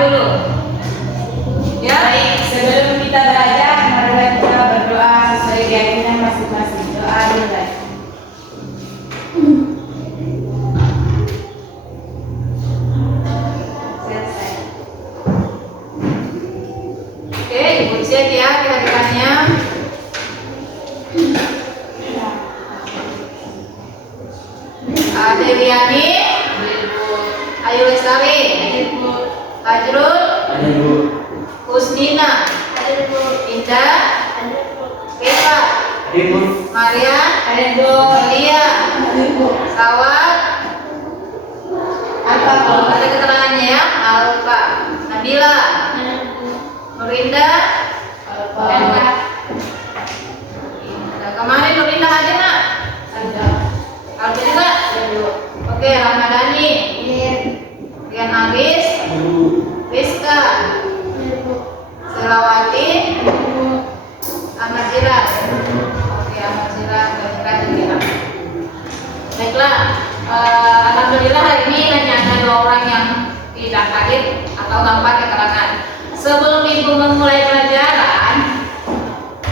dulu. Ya. Baik, sebelum kita belajar, marilah kita berdoa sesuai keyakinan masing-masing. Doa dimulai. Selesai. Oke, Ibu cek ya kira-kiranya. Dewiani, Ayu Lestari, Fajrul, Husnina, Indah, Eva, Marian, Lia, Sawat, apa ada keterangannya ya? Alfa, Nabila, Nurinda, Alfa. Kemarin Nurinda ada nak? Alfa juga? Oke, Ramadhani, Rian Aris, Rizka, Selawati, Ahmad Jirat. Oke, Ahmad Jirat, Jirat. Baiklah, alhamdulillah hari ini hanya ada 2 orang yang tidak hadir atau tanpa keterangan. Sebelum Ibu memulai pelajaran,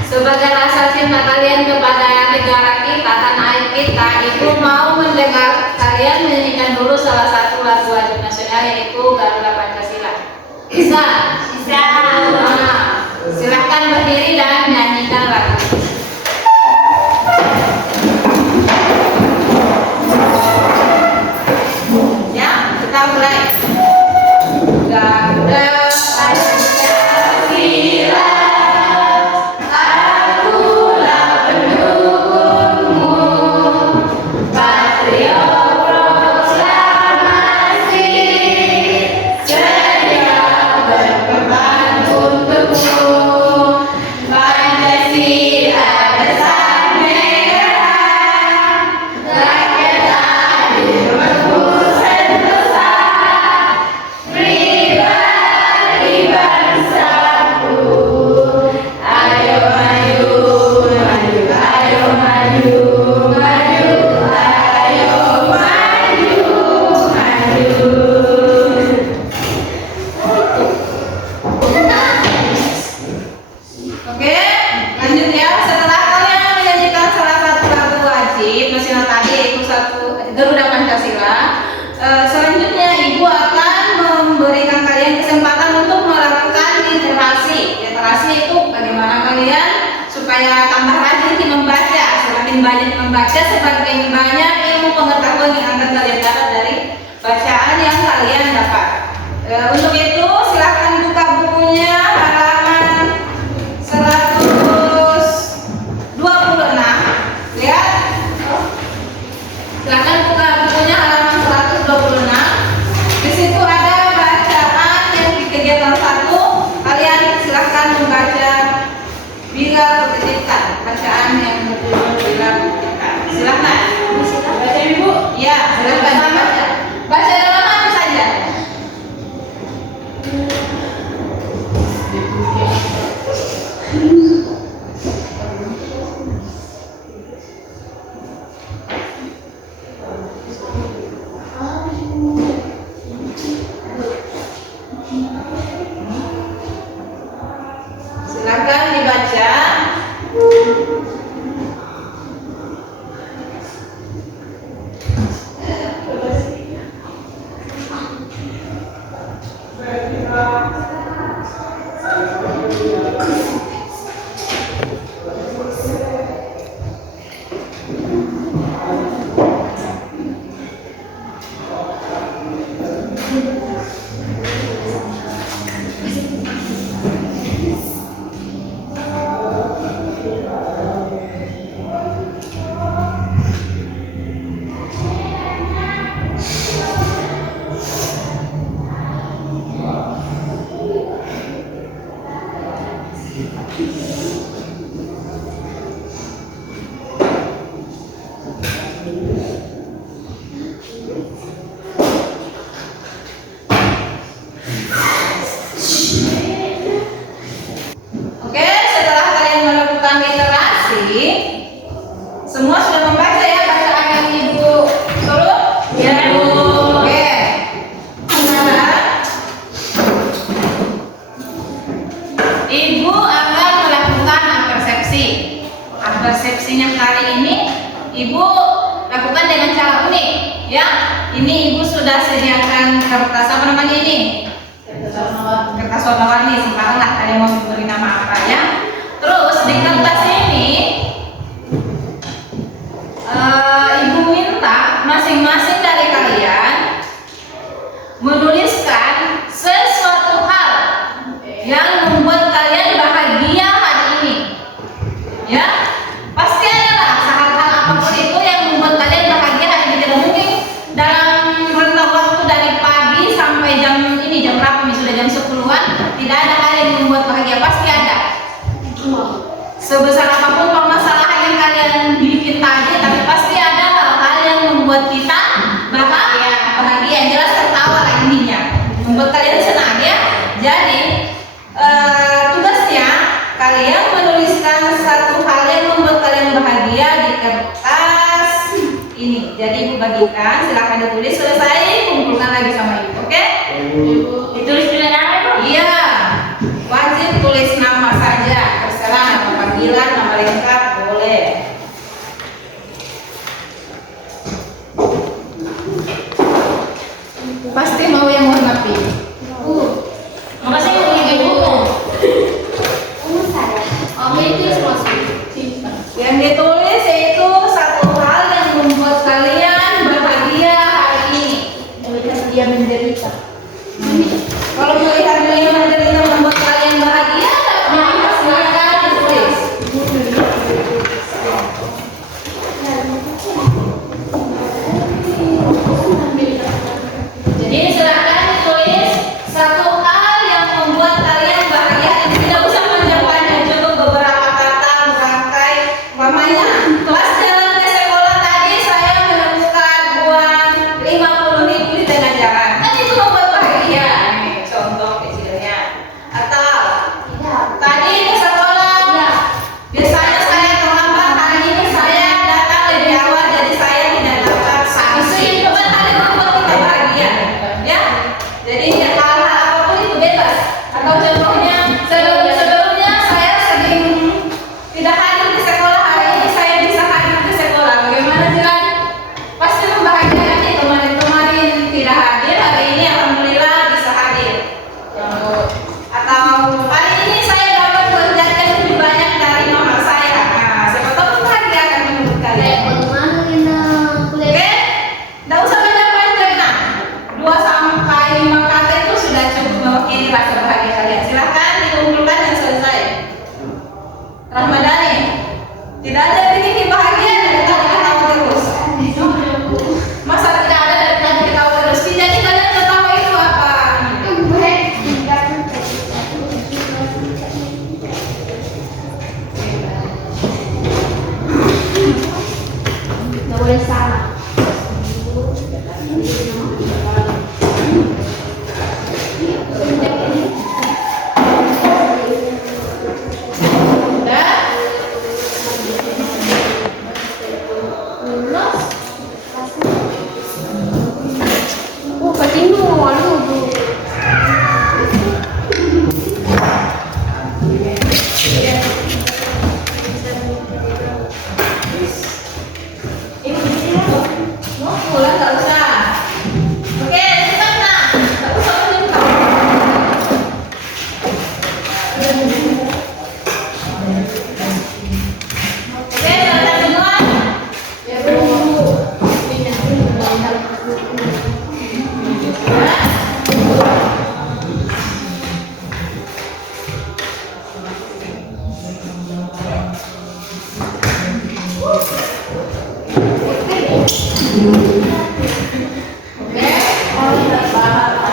sebagai rasa cinta kalian kepada negara kita, tanah air kita, Ibu mau mendengar kalian menyanyikan dulu salah satu lagu wajib nasional, yaitu Garuda Pancasila. Bisa? Bisa. Nah, silahkan berdiri dan nyanyikan lagu. Ya, kita mulai. Garuda Pancasila, akulah pendukungmu, patriot proklamasi, sedia berkorban untukmu. Pancasila besar merah, rakyat adil makmur sentosa, pribadi bangsaku. Ayo maju, maju, ayo maju, maju, ayo maju, maju. Oke, lanjut ya. Setelah kalian menyanyikan salah satu lagu wajib nasional tadi, yaitu Garuda Pancasila, selanjutnya Ibu akan memberikan kalian kesempatan untuk melakukan literasi. Literasi itu bagaimana kalian supaya tambah rajin membaca. Semakin banyak membaca, semakin banyak ilmu pengetahuan yang akan kalian dapat dari bacaan yang kalian dapat. Untuk itu silahkan buka bukunya halaman 126. Lihat. Silahkan buka bukunya halaman 126. Di situ ada bacaan yang di kegiatan 1. Kalian silahkan membaca bila berkejutan. Bacaan yang berjudul bila berkejutan. Silahkan. ini ibu sudah sediakan kertas apa namanya ini? Kertas warna-warni, sembarang lah kalian mau beri nama apa ya. Terus di kertas ini ibu minta masing-masing dari kalian menuliskan sesuatu hal yang membuat kalian bahagia hari ini. Ya, pasti ada lah hal-hal apapun itu yang membuat kalian bahagia hari ini. Tidak mungkin dalam rentang waktu dari pagi sampai jam ini, jam berapa nih, sudah jam 10-an, tidak ada hal yang membuat bahagia, pasti ada. Sebesar apapun permasalahan yang kalian bikin tadi, tapi pasti ada hal-hal yang membuat kita bahagia, yang jelas tertawa lah intinya, membuat kalian senang ya. Jadi tugasnya kalian menuliskan satu hal yang membuat kalian bahagia di kertas ini. Jadi ibu bagikan, silahkan ditulis, selesai kumpulkan lagi sama ibu, oke? Ditulis juga nama itu? Iya, wajib tulis nama saja, terserah nama panggilan, nama lengkap boleh. Pasti mau yang warna pink. Makasih mau yang buku. Yang ditulis yaitu satu hal yang membuat kalian bahagia hari ini. Melihat dia menderita. Kalau melihat dia menderita membuat kalian bahagia, silakan ditulis. Jadi silakan ditulis satu hal yang membuat kalian bahagia. Tidak usah panjang-panjang, cukup beberapa kata berangkai. Umpamanya, pas jalan ke sekolah tadi saya menemukan uang 50.000 di tengah jalan. Kan itu membuat bahagia. Ini contoh kecilnya. Atau tadi ke sekolah, biasanya saya terlambat, hari ini saya datang lebih awal, jadi saya tidak dapat sanksi. Itu kan hal yang membuat kita bahagia, ya. Jadi hal-hal apapun itu bebas. Atau contohnya sebelumnya saya sering tidak hadir di sekolah, hari ini saya bisa hadir di sekolah. Bagaimana Jiran? Pasti membahagiakan ya, kemarin tidak hadir, hari ini alhamdulillah bisa hadir. Atau hari ini saya dapat kerjaan lebih banyak dari mama saya. Nah, siapa tahu membahagiakan menurut kalian. Oke? Tidak usah banyak-banyak, nah. 2 sampai 5 kata itu sudah cukup mewakili rasa bahagia kalian. Silahkan dikumpulkan dan selesai. Ramadhani, tidak ada yang bikin bahagia dari tadi ketawa terus. Masa tidak ada dari tadi ketawa terus? Jadi kalian ketawa itu apa? Nggak boleh salah. Udah? Oh, ketemu waduh. Mau pulang nggak usah. Oke, cepat nah. Nggak usah menyimpang. Oke, selesai semua. Ya belum. Oke.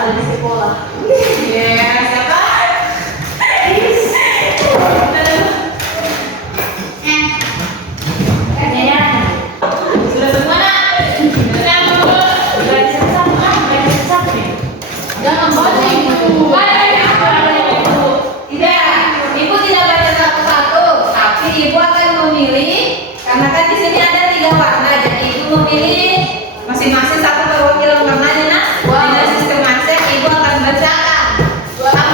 Ada di sekolah. Ya, siapa? Sudah semua nak? Sudah apa? Jangan baca itu. Tidak, ibu tidak baca satu-satu, tapi ibu akan memilih. Karena kan di sini ada 3 warna, jadi ibu memilih masing-masing satu perwakilan warnanya, nak. Dengan sistem mindset ibu akan bacakan. Apa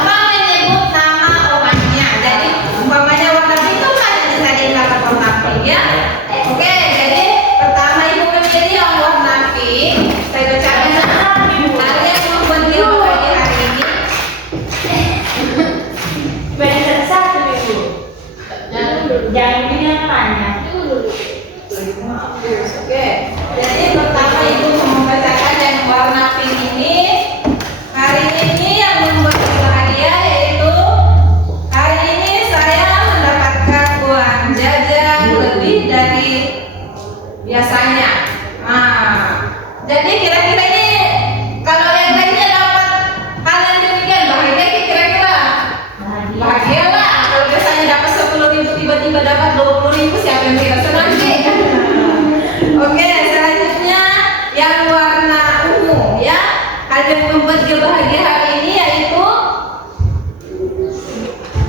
membuat dia bahagia hari ini yaitu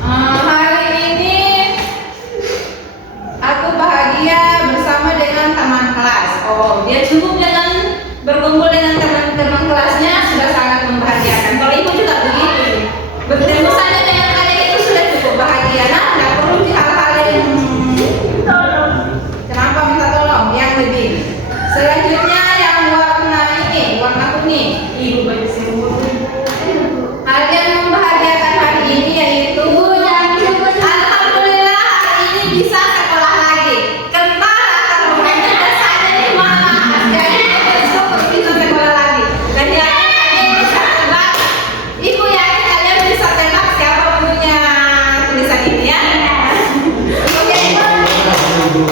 hari ini aku bahagia bersama dengan teman kelas. Oh, dia cukup dengan berkumpul dengan teman-teman kelasnya sudah sangat membahagiakan. Kalau ibu juga begitu, bertemu saja dengan adik itu sudah cukup bahagia. Nah, nggak perlu di hal-hal yang kenapa minta tolong yang lebih. Selanjutnya yang warna ini, warna kuning. Ibu baju semua. Hal yang membahagiakan hari ini yaitu alhamdulillah hari ini bisa sekolah lagi. Kental akan membantu dasarnya di mana? Jadi besok bisa sekolah lagi. Dan yakin kalian bisa tebak. Ibu yakin kalian bisa tebak siapa punya tulisan ini ya? Oke.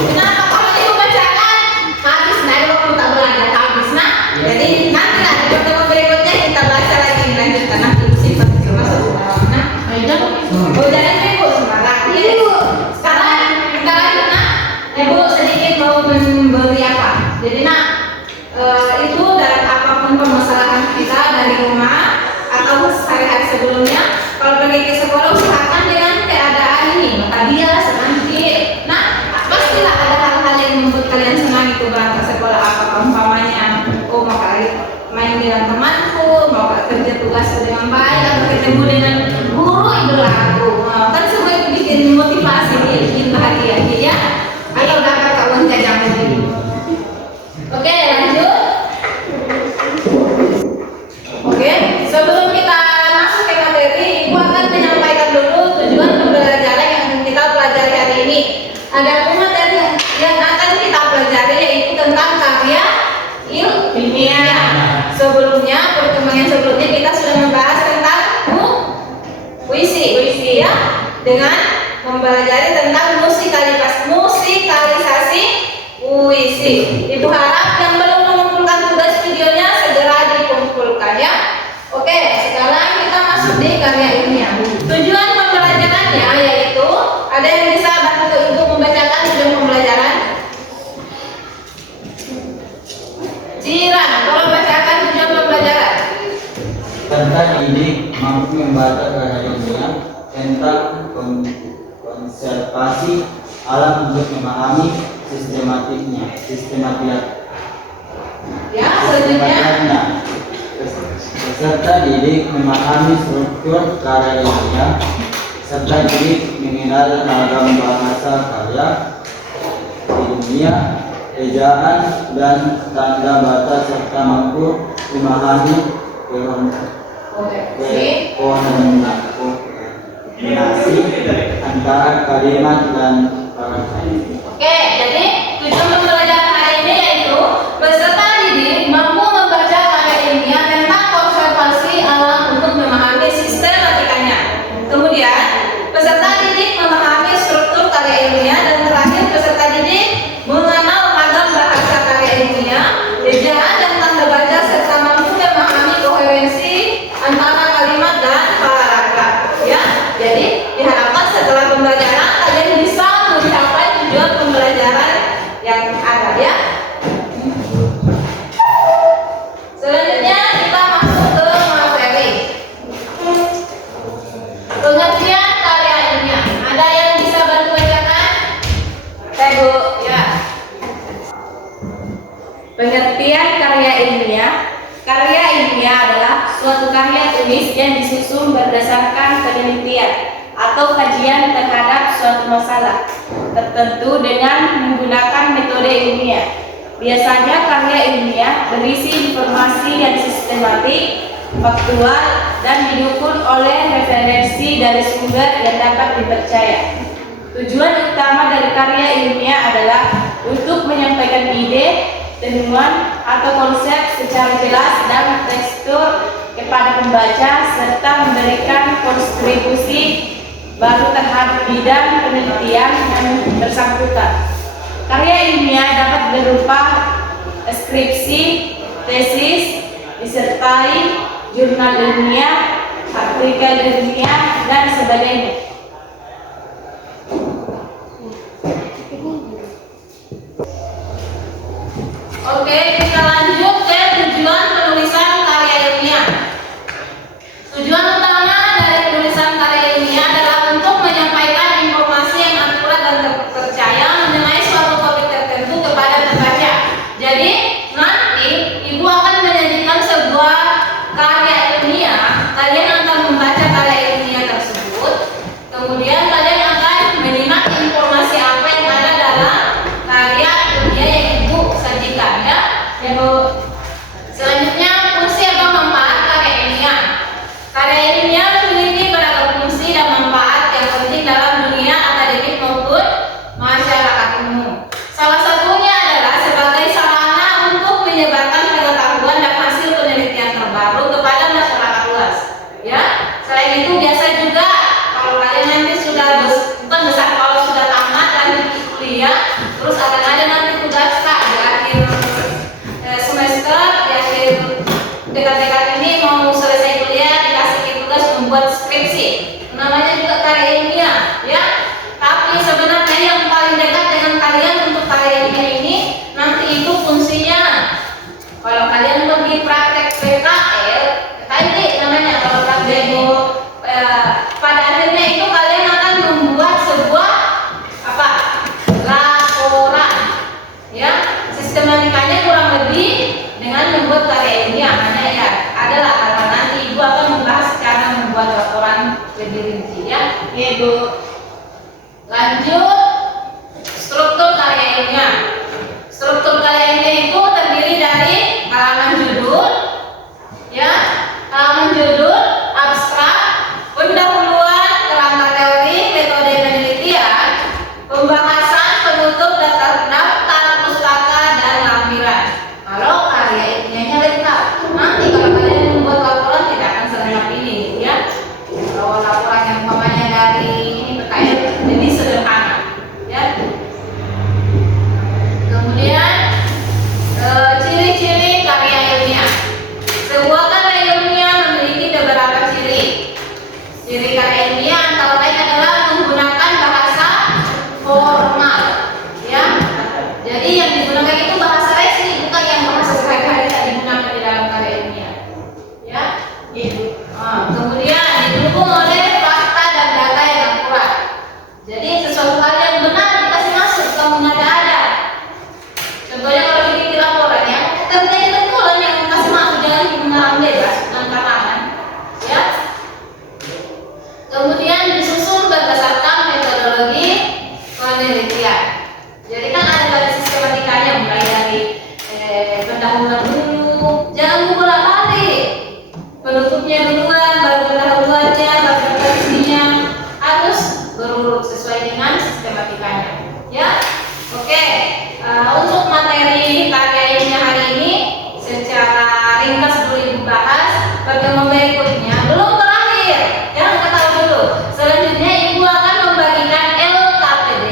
Kenapa kalau ibu bacakan habis nah waktu tak belajar habis nah. Jadi nanti lah di pertemuan berikutnya kita baca lagi lanjutkan nanti simpan masuk. Nah, oh jadi ibu semangat. Iya ibu. Sekarang kita lanjut nah. Ibu sedikit mau memberi apa? Jadi nak itu dalam apapun permasalahan kita dari rumah atau hari-hari sebelumnya, kalau pergi ke sekolah usahakan dengan keadaan ini. Maka dia nanti, nah pastilah ada hal-hal yang membuat kalian senang itu berangkat sekolah apa umpamanya. Oh mau main dengan temanku, mau kerja tugas dengan baik, atau ketemu dengan guru idolaku. Kan semua itu bikin motivasi, bikin bahagia ya. Atau dapat kawan jajang lagi. Oke lanjut. Oke, sebelum kita masuk ke materi, Ibu akan menyampaikan dulu tujuan pembelajaran yang akan kita pelajari hari ini. Ada materi yang akan kita pelajari yaitu tentang karya ilmiah. Sebelumnya, pertemuan yang sebelumnya kita sudah membahas tentang puisi ya, dengan mempelajari tentang musikalisasi puisi. Ibu harap yang belum mengumpulkan tugas videonya segera dikumpulkan ya. Oke, sekarang kita masuk di karya ilmiah. Tujuan pembelajarannya yaitu ada yang bisa bantu Ibu membacakan tujuan pembelajaran? Jiran, tolong bacakan tujuan pembelajaran. Tentang didik mampu membaca karya ilmiah tentang konservasi alam untuk memahami sistematiknya. Ya, selanjutnya. Peserta didik memahami struktur karya ilmiah serta didik mengenal ragam bahasa karya ilmiah, ejaan dan tanda baca serta mampu memahami koordinasi antara kalimat dan paragraf. Oke, jadi tujuan pembelajaran hari ini yaitu peserta didik mampu membaca karya ilmiah tentang konservasi alam untuk memahami sistematikanya. Kemudian, peserta didik memahami struktur karya ilmiah dan terakhir peserta didik mengenal ragam bahasa karya ilmiah, ejaan dan tanda baca serta mampu memahami koherensi antara kalimat dan paragraf. Ya, jadi diharapkan setelah pembelajaran kalian bisa mencapai tujuan pembelajaran yang ada ya. Selanjutnya kita masuk ke materi. Pengertian karya ilmiah. Ada yang bisa bantu bacakan? Bu, ya. Pengertian karya ilmiah. Karya ilmiah adalah suatu karya tulis yang disusun berdasarkan penelitian atau kajian terhadap suatu masalah tertentu dengan menggunakan metode ilmiah. Biasanya karya ilmiah berisi informasi yang sistematik, faktual, dan didukung oleh referensi dari sumber yang dapat dipercaya. Tujuan utama dari karya ilmiah adalah untuk menyampaikan ide, temuan, atau konsep secara jelas dan tekstur kepada pembaca serta memberikan kontribusi baru terhadap bidang penelitian yang bersangkutan. Karya ilmiah dapat berupa skripsi, tesis, disertai, jurnal ilmiah, artikel ilmiah, dan sebagainya. Oke, kita lanjut ke tujuan penulisan karya ilmiah. akan menyajikan sebuah karya ilmiah. Kalian akan membaca karya ilmiah tersebut. Kemudian kalian akan menyimak informasi apa yang ada dalam karya ilmiah yang Ibu sajikan ya. Selanjutnya, fungsi atau manfaat karya ilmiah. Karya ilmiah memiliki beragam fungsi dan manfaat yang penting dalam dunia akademik maupun masyarakat umum. Salah satunya adalah sebagai sarana untuk menyebarkan pengetahuan dan hasil penelitian terbaru kepada masyarakat luas. Ya, selain itu biasa juga kalau kalian nanti sudah bukan besar, kalau sudah tamat lanjut kuliah, terus akan ada nanti tugas Kak di akhir semester, di akhir dekat-dekat ini mau selesai kuliah dikasih tugas membuat skripsi. Namanya juga karya ilmiah, ya. Tapi sebenarnya yang paling dekat dengan kalian untuk karya ilmiah ini nanti itu fungsinya. Kalau kalian pergi praktek PKL, KIT namanya kalau praktek pada akhirnya itu kalian akan membuat sebuah apa? Laporan. Ya, sistematikanya kurang lebih dengan membuat karya ilmiah. Hanya ya adalah karena nanti Ibu akan membahas cara membuat laporan lebih rinci ya. Ibu. Lanjut, struktur karya ilmiah. Struktur karya ilmiah itu terdiri dari halaman judul, ya, halaman judul, abstrak, pendahuluan, kerangka teori, metode penelitian, pembahasan, penutup, daftar pustaka dan lampiran. Kalau karya ilmiahnya lengkap, nanti kalau kalian membuat laporan tidak akan selengkap ini, ya. Kalau laporan yang umpamanya dari ini PKL lebih sederhana, ya. Kemudian ciri-ciri karya ilmiah. Sebuah karya ilmiah memiliki beberapa ciri. Ciri karya ilmiah antara lain adalah menggunakan bahasa formal, ya. Jadi yang digunakan itu bahasa resmi, bukan yang bahasa sehari-hari yang digunakan di dalam karya ilmiah, ya. Kemudian didukung oleh fakta dan data yang akurat. Jadi sesuatu hal yang benar dikasih masuk, kamu ada. Contohnya kalau bikin laporan ya, terjadi betulan yang kasih masuk, jangan mengarang bebas, bukan karangan, ya. Kemudian disusun berdasarkan metodologi penelitian. Jadi kan ada dari sistematikanya, mulai dari pendahuluan dulu, jangan bolak-balik. Penutupnya duluan, baru pendahuluannya, baru referensinya, harus berurut sesuai dengan sistematikanya, ya. Oke, untuk materi karya ilmiah hari ini secara ringkas dulu Ibu bahas. Bagaimana berikutnya belum berakhir, jangan ketahui dulu. Selanjutnya Ibu akan membagikan LKPD,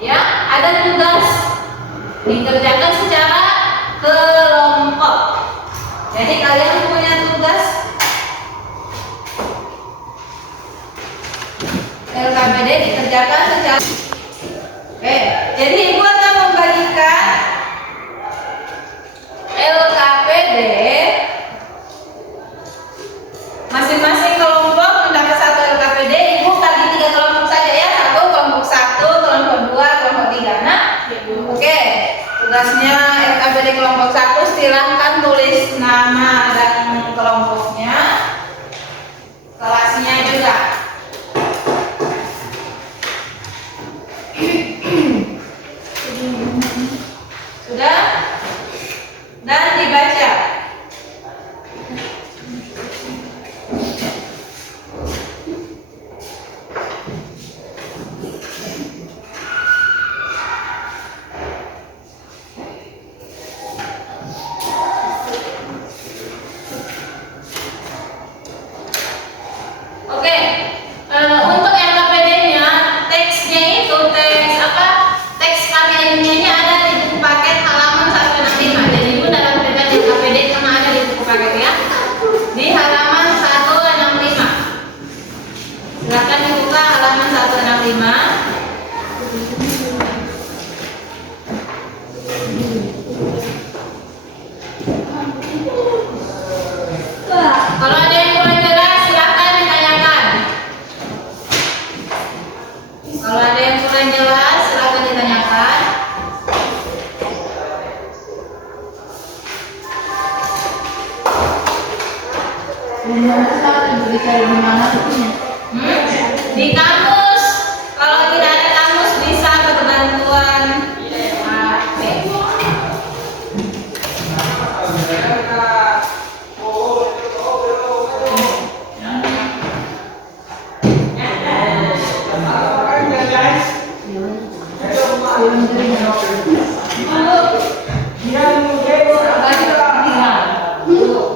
ya. Ada tugas dikerjakan secara kelompok. Jadi kalian punya tugas LKPD dikerjakan secara jadi Ibu akan membagikan LKPD masing-masing kelompok mendapat satu LKPD. Ibu bagi 3 kelompok saja ya, kelompok 1, kelompok 2, kelompok 3. Nah, oke. Tugasnya LKPD kelompok 1 silahkan tulis nama dan kelompoknya, kelasnya juga. Sudah? Dan dibaca. Oke. Untuk LKPD-nya, teksnya itu teks apa? Teks karya ilmiahnya ada di buku paket halaman 165. Jadi Ibu dalam pribadi LKPD sama ada di buku paket ya. Di halaman 165. Silakan dibuka halaman 165. Kalau ada yang kurang jelas silakan ditanyakan. Kalau ada yang kurang jelas silakan ditanyakan. Di kamus, kalau tidak ada kamus bisa berbantuan HP.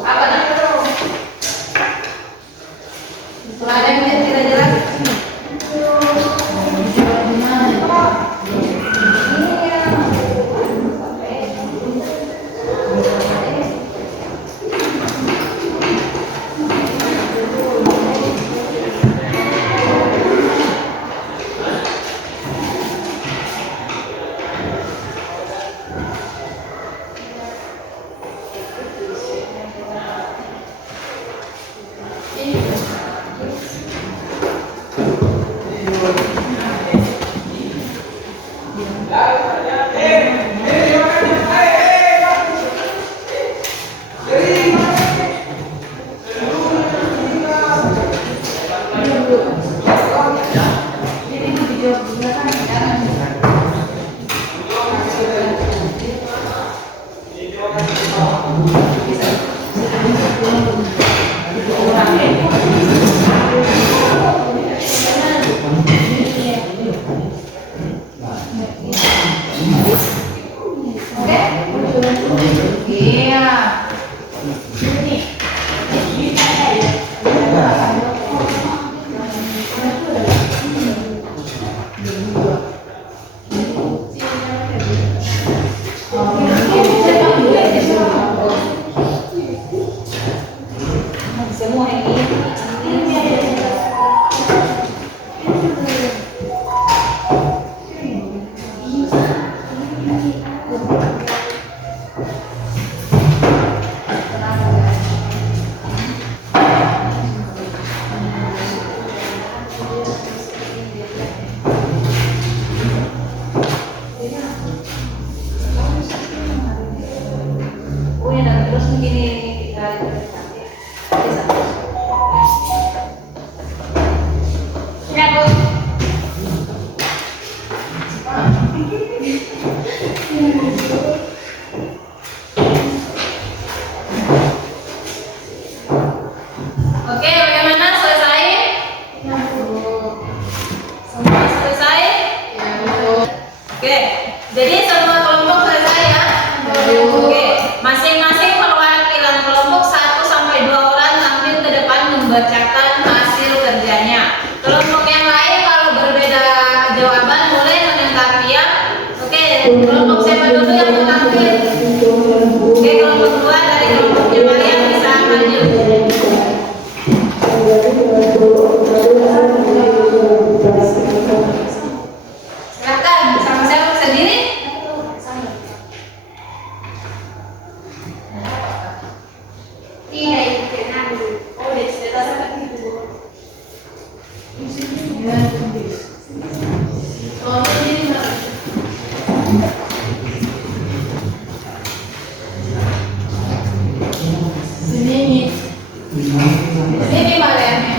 Apa nak? Ada yang tidak jelas? Iya. Semua ini. Oh ya, dan terus mungkin ini kita ya, Bu. Oke, bagaimana? Selesai? Semua selesai? Oke, jadi semua kelompok selesai ya? Oke, masing-masing perwakilan kelompok 1 sampai 2 orang tampil ke depan membacakan hasil kerjanya. Kelompok yang lain kalau berbeda jawaban boleh menentang dia. Oke, kelompok siapa dulu yang mau tampil? Oke, kelompok 2 dari kelompoknya Maria bisa maju. Silakan, sama siapa sendiri? Tidak ikut nanti. Oh, di cerita seperti itu. Sini Mariannya.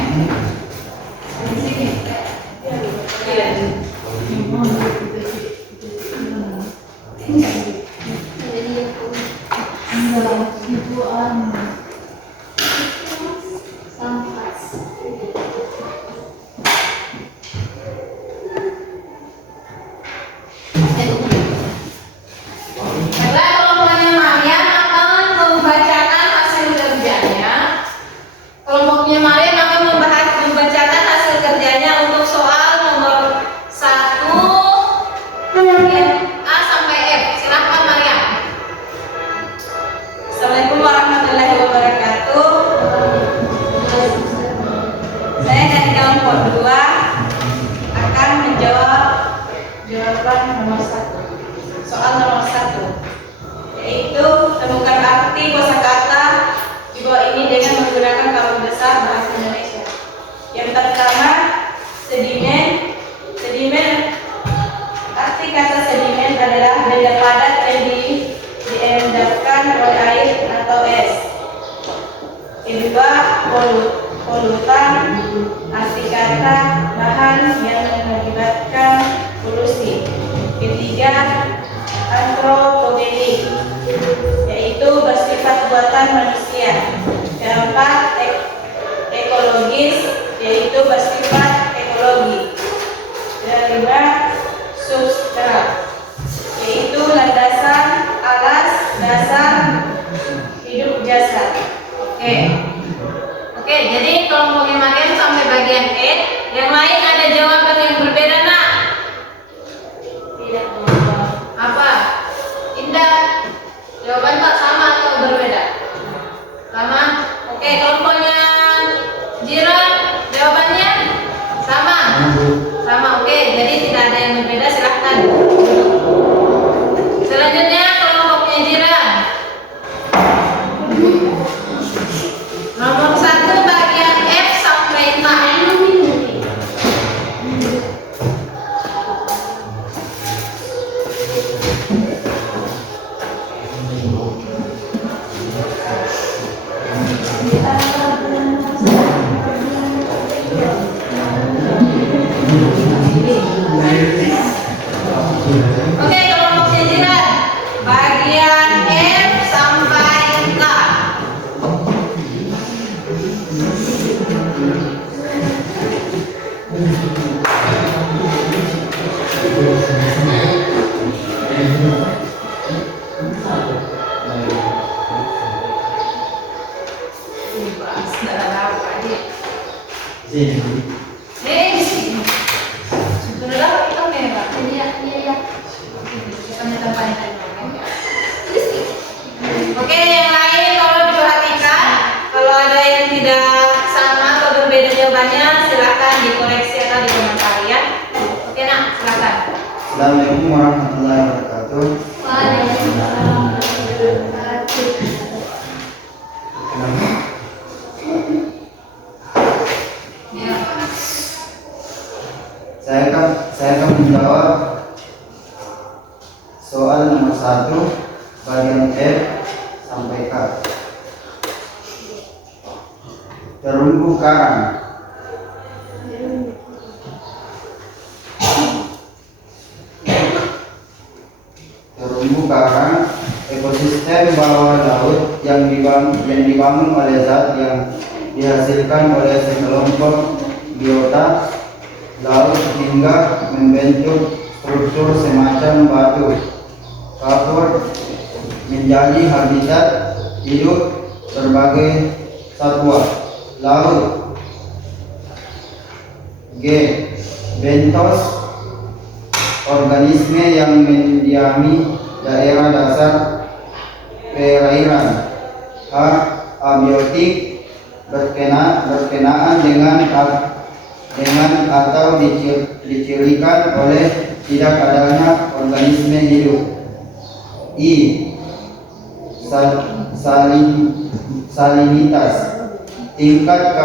Baiklah, kelompoknya Marian akan membacakan hasil kerjanya. Kelompoknya Marian akan membacakan hasil kerjanya untuk soal nomor 1 A sampai F. Silahkan Marian. Assalamualaikum warahmatullahi wabarakatuh. polutan, arti kata bahan yang mengakibatkan polusi. Ketiga, antropogenik, yaitu bersifat buatan manusia. Keempat, ekologis, yaitu bersifat ekologi. Kelima, substrat, yaitu landasan alas dasar hidup jasad. Oke, jadi kelompok Imagen sampai bagian E. Yang lain ada jawaban yang berbeda, nak? Tidak. Apa? Indah. Jawaban tak sama atau berbeda? Sama. Oke, kelompoknya Jiran, jawabannya sama. Sama. Oke, jadi tidak ada yang berbeda. Silahkan. Selanjutnya kelompoknya Jiran. Nomor 1 bagian F sampai K. Oke, kelompoknya Jiran. Bagian F sampai K. Oke, yang lain kalau diperhatikan, kalau ada yang tidak sama atau berbeda jawabannya, silakan dikoreksi atau dikomentari ya. Oke, nak, silakan. Assalamualaikum warahmatullahi wabarakatuh. Waalaikumsalam warahmatullahi wabarakatuh. Ya. Saya akan menjawab soal nomor 1 bagian F sampai K. Terumbu karang. Terumbu karang, ekosistem bawah laut yang dibangun oleh zat yang dihasilkan oleh sekelompok biota laut hingga membentuk struktur semacam batu kapur, menjadi habitat hidup berbagai satwa laut. G. Bentos, organisme yang mendiami daerah dasar perairan. H. Abiotik, berkenaan dengan atau dicirikan oleh tidak adanya organisme hidup. I. Salinitas, tingkat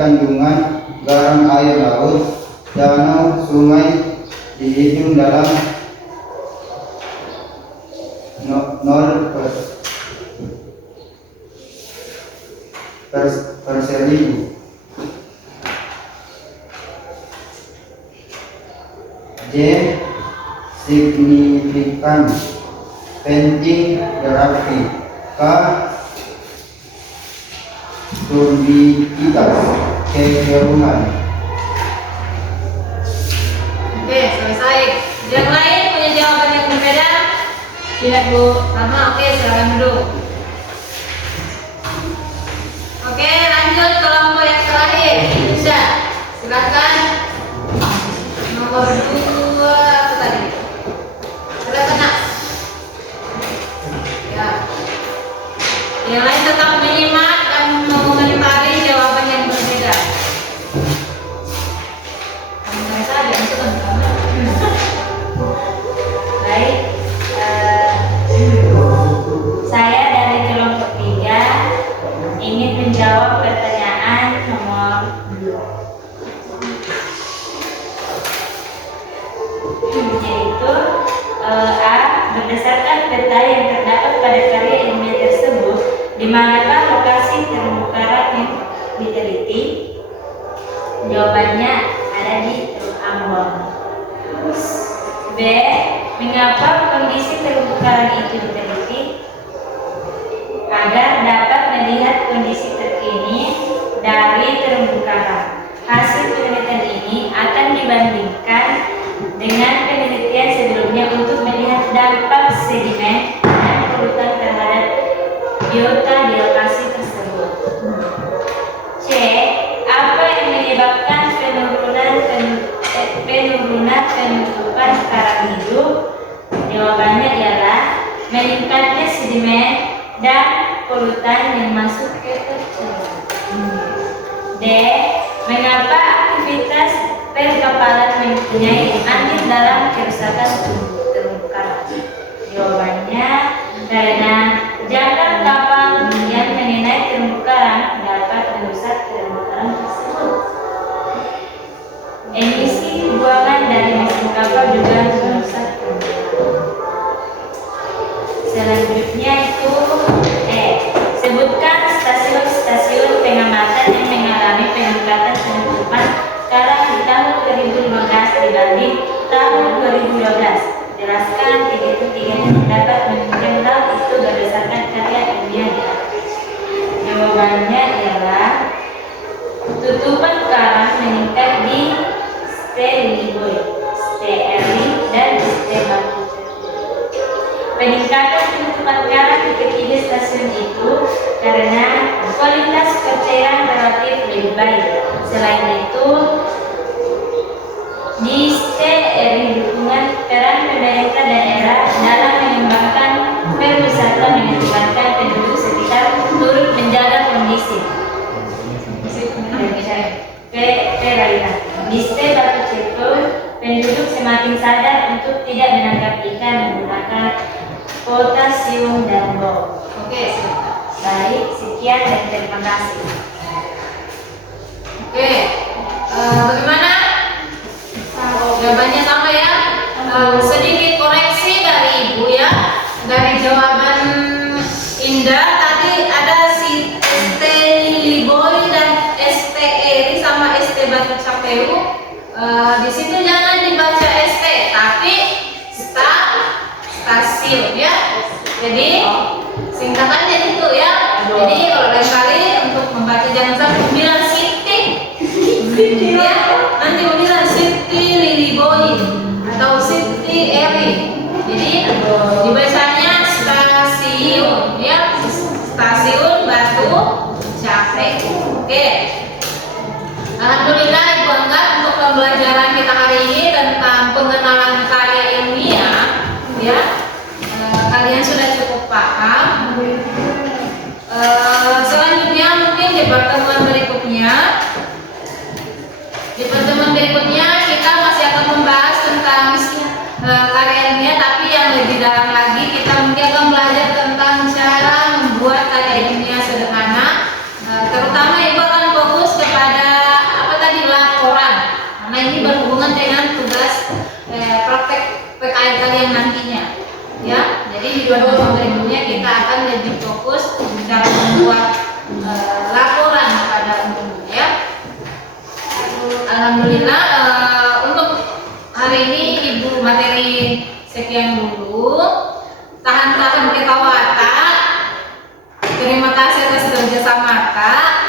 kandungan garam air laut, danau, sungai dihitung dalam 0 per seribu. J. Signifikan, penting, berarti. K. Turbiditas, keseluruhan. Oke, selesai. Yang lain punya jawaban yang berbeda? Tidak, Bu. Sama. Oke, silakan duduk. Oke, lanjut kelompok yang terakhir. Bisa. Silakan. Nomor 2 apa tadi? Silakan, nak. Ya. Yang lain tetap menyimak dan mengomentari jawaban yang berbeda. Kamu saja itu kan. Baik, saya dari kelompok 3 ingin menjawab pertanyaan nomor 2, yaitu A. Berdasarkan peta yang terdapat pada karya ilmiah tersebut, di mana biota di lokasi tersebut. C. Apa yang menyebabkan penurunan penutupan karang hidup? Jawabannya ialah meningkatnya sedimen dan polutan yang masuk ke perairan. D. Mengapa aktivitas perkapalan mempunyai andil dalam kerusakan terumbu karang? Jawabannya karena jangkar kapal yang mengenai terumbu karang dapat merusak terumbu karang tersebut. Emisi buangan dari mesin kapal juga merusak terumbu karang. Selanjutnya itu sebutkan stasiun-stasiun pengamatan yang mengalami peningkatan penutupan karang di tahun 2015 dibanding tahun 2012. Jelaskan tiga-tiganya dapat menunjang hal itu berdasarkan karya ilmiah di atas. Jawabannya ialah tutupan karang meningkat di Stelliboy, Sterling, dan Batu. Peningkatan penutupan karang di ketiga stasiun itu karena kualitas percairan relatif lebih baik. Selain itu, di Sterling dukungan peran pemerintah daerah dalam mengembangkan pariwisata mengakibatkan penduduk sekitar turut menjaga kondisi perairan. Di Batu Cetung, penduduk semakin sadar untuk tidak menangkap ikan menggunakan potasium dan bor. Oke, silakan. Baik, sekian dan terima kasih. Oke, bagaimana? Jawabannya sama ya. Sedikit koreksi dari Ibu ya. Dari jawaban Indah tadi ada si ST Liboy dan ST Eri sama ST Batu Capeu. Di situ jangan dibaca ST, tapi stasiun ya. Jadi singkatannya itu ya. Jadi kalau lain kali untuk membaca jangan sampai bilang Siti. Ya, nanti bilang Siti Liboy atau Siti Eri. Jadi dibacanya stasiun ya. Stasiun Batu Capeu. Oke. Alhamdulillah Ibu anggap untuk pembelajaran kita hari ini tentang pengenalan karya ilmiah ya, kalian sudah cukup paham. Selanjutnya mungkin di pertemuan berikutnya kita masih akan membahas tentang karya ilmiah, tapi yang lebih dalam lagi kita mungkin akan belajar tentang cara membuat karya ilmiah sederhana. Terutama Ibu akan fokus kepada laporan, karena ini berhubungan dengan tugas praktek PKL kalian nantinya ya. Jadi di pertemuan berikutnya kita akan lebih fokus cara membuat laporan pada umumnya ya. Alhamdulillah untuk hari ini Ibu materi sekian dulu. Tahan-tahan ketawa Kak. Terima kasih atas kerjasama Kak.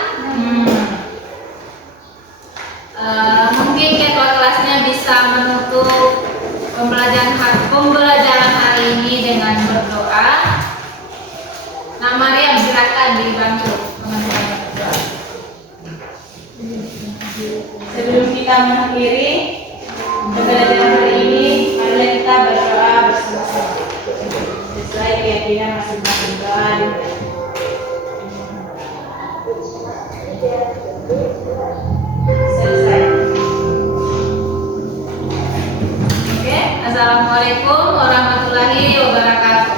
Mungkin ketua kelasnya bisa menutup pembelajaran hari ini dengan berdoa. Nah, Maria silakan dibantu teman-teman berdoa. Sebelum kita mengakhiri pembelajaran hari ini, mari kita berdoa bersama-sama sesuai keyakinan masing-masing. Doa dimulai. Selesai. Oke, assalamualaikum warahmatullahi wabarakatuh.